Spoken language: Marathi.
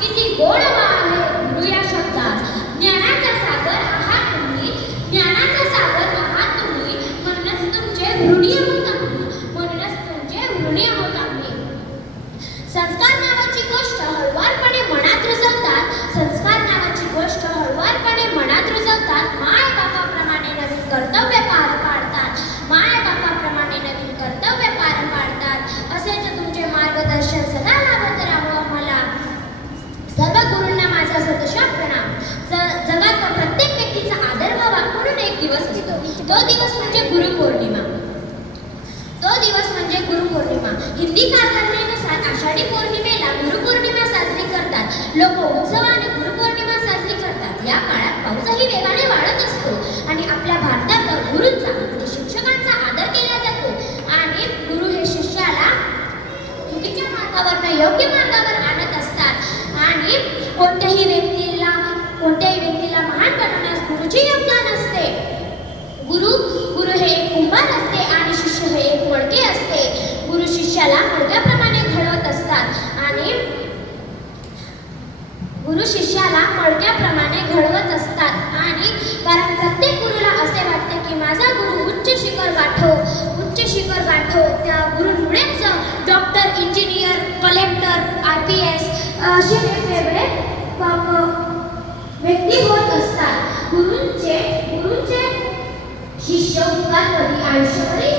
किती गोडवा आहे गुरु या शब्दात. ज्ञानाचा सागर आहात तुम्ही, ज्ञानाचा सागर आहात तुम्ही, म्हणूनच तुमचे ऋणी आहोत आम्ही, म्हणूनच तुमचे ऋणी आहोत आम्ही. संस्कार नावाची गोष्ट हळुवारपणे मनात रुजवतात, संस्कार नावाची गोष्ट हळुवारपणे मनात रुजवतात. माय बापाप्रमाणे नवीन कर्तव्य पार पाडतात, माय बापाप्रमाणे नवीन कर्तव्य पार पाडतात. असेच तुमचे मार्गदर्शन सदा लाभत राहो आम्हाला. सर्व गुरूंना माझा सतशः प्रणाम. जगात प्रत्येक व्यक्तीचा आदर व्हावा म्हणून एक दिवस असतो. तो दिवस म्हणजे गुरुपौर्णिमा. तो दिवस म्हणजे गुरुपौर्णिमा. हिंदी कालगणनेनुसार आषाढी पौर्णिमेला गुरुपौर्णिमा साजरी करतात. लोक उत्सवाने गुरुपौर्णिमा साजरी करतात. या काळात पाऊसही वेगाने वाढत असतो आणि आपल्या भारतात गुरूंचा म्हणजे शिक्षकांचा आदर केला जातो आणि गुरु हे शिष्याला चुकीच्या मार्गावरून योग्य मार्गावर आणत असतात आणि कोणत्याही व्यक्तीला महान बनवण्यास गुरुचे योगदान असते. गुरु हे एक कुंभार असते आणि शिष्य हे एक मडके असते. गुरु शिष्याला मडक्याप्रमाणे घडवत असतात आणि कारण प्रत्येक गुरुला असे वाटते की माझा गुरु उच्च शिखर गाठो. त्या गुरुमुळेच डॉक्टर, इंजिनियर, कलेक्टर, IPS असे वेगवेगळे व्यक्ती होत असतात. गुरुंचे शिष्य उपकार कधी आयुष्यभरही